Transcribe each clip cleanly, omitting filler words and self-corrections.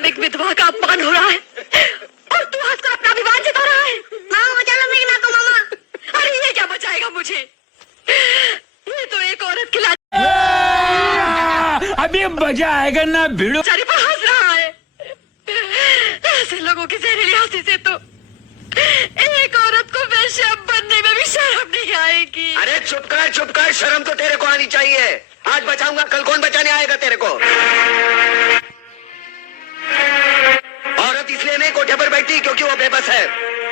नाम एक विधवा का अपमान हो रहा है और तू हंसकर अपना अभिमान जता रहा है। मामा बचा लो मेरी माँ को मामा। अरे ये क्या बचाएगा मुझे, ये तो एक औरत खिला अभी मजा आएगा ना भिड़ो। बेचारी पर हंस रहा है। ऐसे लोगों की जहरीली हंसी से तो एक औरत को वैश्या बनने में भी शर्म नहीं आएगी। अरे चुप कर, शर्म तो तेरे को आनी चाहिए। आज बचाऊंगा, कल कौन बचाने आएगा तेरे को। औरत इसलिए नहीं कोठे पर बैठती क्योंकि वो बेबस है,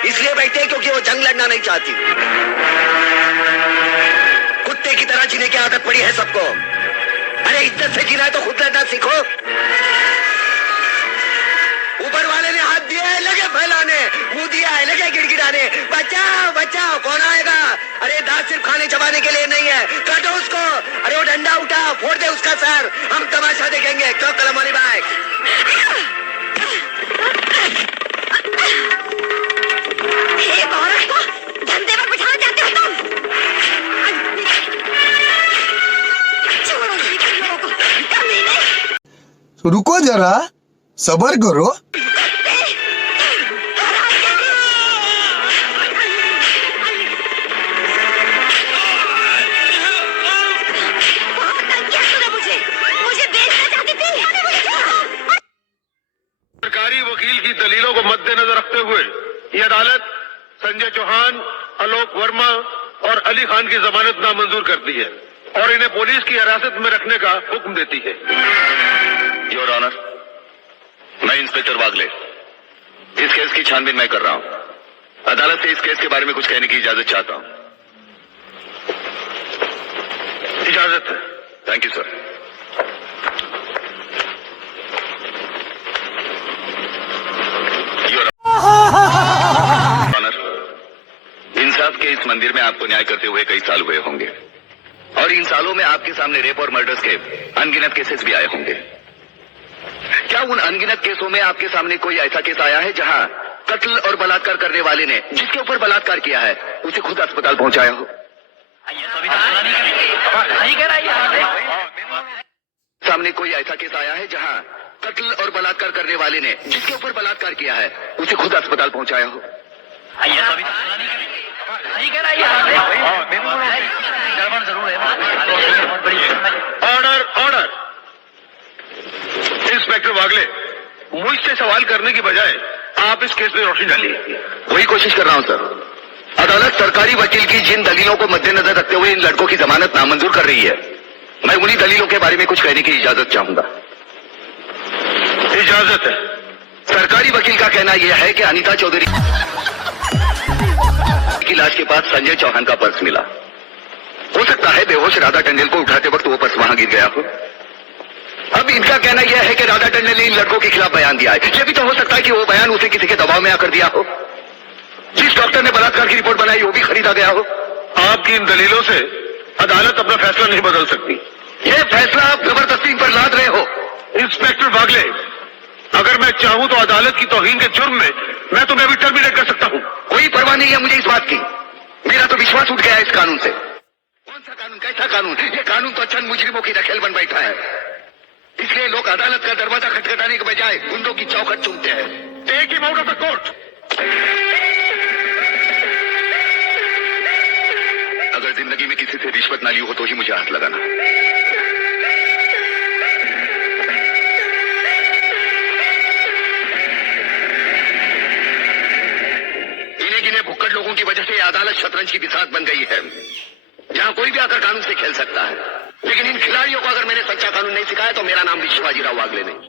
इसलिए बैठती है क्योंकि वो जंग लड़ना नहीं चाहती। कुत्ते की तरह जीने की आदत पड़ी है सबको। अरे इज्जत से जीना है तो खुद लड़ना सीखो। ऊपर वाले ने हाथ दिया है लगे फैलाने, मुंह दिया है लगे गिड़गिड़ाने। बचाओ बचाओ, कौन आएगा। अरे दांत सिर्फ खाने चबाने के लिए नहीं है, काटो उसको। अरे वो डंडा उठा, फोड़ दे उसका सर, हम तमाशा देखेंगे। क्यों कलमोनी बाइक। एक औरत को धंधे पर बिठाना चाहते हो तुम। छोड़ो इन लोगों को, कमीने। रुको जरा, सबर करो। सरकारी वकील की दलीलों को मद्देनजर रखते हुए ये अदालत संजय चौहान, आलोक वर्मा और अली खान की जमानत नामंजूर करती है और इन्हें पुलिस की हिरासत में रखने का हुक्म देती है। योर ऑनर, मैं इंस्पेक्टर वागले इस केस की छानबीन मैं कर रहा हूं। अदालत से इस केस के बारे में कुछ कहने की इजाजत चाहता हूं। इजाजत है। Thank you sir. ऑनर, इंसाफ के इस मंदिर में आपको न्याय करते हुए कई साल हुए होंगे और इन सालों में आपके सामने रेप और मर्डर्स के अनगिनत केसेस भी आए होंगे। क्या उन अनगिनत केसों में आपके सामने कोई ऐसा केस आया है जहां कत्ल और बलात्कार करने वाले ने जिसके ऊपर बलात्कार किया है उसे खुद अस्पताल पहुंचाया हो? सामने कोई ऐसा केस आया है जहां कत्ल और बलात्कार करने वाले ने जिसके ऊपर बलात्कार किया है उसे खुद अस्पताल पहुंचाया हो? Order order. इंस्पेक्टर वागले, मुझसे सवाल करने की बजाय आप इस केस में रोशनी डालिए। वही कोशिश कर रहा हूं सर। अदालत सरकारी वकील की जिन दलीलों को मद्देनजर रखते हुए इन लड़कों की जमानत नामंजूर कर रही है, मैं उन्हीं दलीलों के बारे में कुछ कहने की इजाजत चाहूंगा। इजाजत है। सरकारी वकील का कहना यह है कि अनीता चौधरी की लाश के पास संजय चौहान का पर्स मिला। हो सकता है बेहोश राधा टंडन को उठाते वक्त वो पर्स वहां गिर गया हो। अब इनका कहना यह है कि राधा टंडन ने इन लड़कों के खिलाफ बयान दिया है। यह भी तो हो सकता है कि वो बयान उसे किसी के दबाव में आकर दिया हो। जिस डॉक्टर ने बलात्कार की रिपोर्ट बनाई वो भी खरीदा गया हो। आपकी इन दलीलों से अदालत अपना फैसला नहीं बदल सकती। यह फैसला आप जबरदस्ती पर लाद रहे हो। इंस्पेक्टर वागले, अगर मैं चाहूं तो अदालत की तौहीन के जुर्म में मैं तुम्हें अभी टर्मिनेट कर सकता हूं। कोई परवाह नहीं है मुझे इस बात की। मेरा तो विश्वास उठ गया है इस कानून से। कौन सा कानून, कैसा कानून? ये कानून तो चंद मुजरिमों की रखेल बन बैठा है। इसलिए लोग अदालत का दरवाजा खटखटाने के बजाय गुंडों की चौखट चूमते हैं। Take him out of the court. अगर जिंदगी में किसी से रिश्वत ना ली हो तो ही मुझे हाथ लगाना। इन्हें गिने भुक्कड़ लोगों की वजह से अदालत शतरंज की बिसात बन गई है, जहां कोई भी आकर कानून से खेल सकता है। लेकिन इन खिलाड़ियों को अगर मैंने सच्चा कानून नहीं सिखाया तो मेरा नाम भी शिवाजी राव वागले नहीं।